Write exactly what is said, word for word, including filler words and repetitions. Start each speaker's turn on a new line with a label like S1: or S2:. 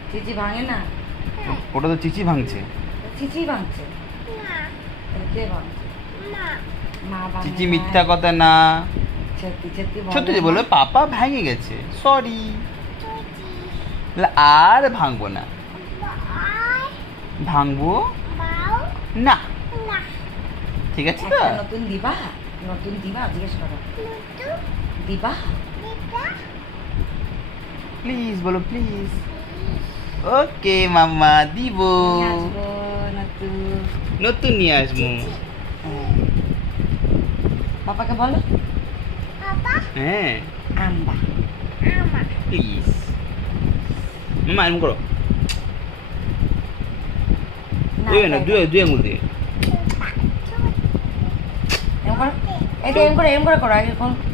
S1: চিচি ভাঙে না?
S2: ওটা তো চিচি ভাঙছে।
S1: চিচি ভাঙছে? কে ভাঙছে? মা ভাঙে
S2: চিচি
S1: না।
S2: মিথ্যা কথা না,
S1: সত্যি সত্যি
S2: সত্যি বলে পাপা ভেঙে গেছে, সরি, আর ভাঙবো না। ভাঙবো না, ঠিক আছে তো?
S1: একটা নতুন দিবা? নতুন দিবা জিজ্ঞেস করো। দিবা?
S2: প্লিজ বলো প্লিজ। ওকে মাম্মা, দিব।
S1: নিয়ে আসবো নতুন।
S2: নতুন নিয়ে আসবো।
S1: হ্যাঁ। পাপাকে বলো
S2: হ্যাঁ
S1: আম্বা।
S2: প্লিজ মাম্মা এরকম করো,
S1: না,
S2: দুই না
S1: তাই
S2: দুই দুই আঙুল দিয়ে।
S1: এরকম করো। এটা এরকম করে এরকম করে করো আগে কোন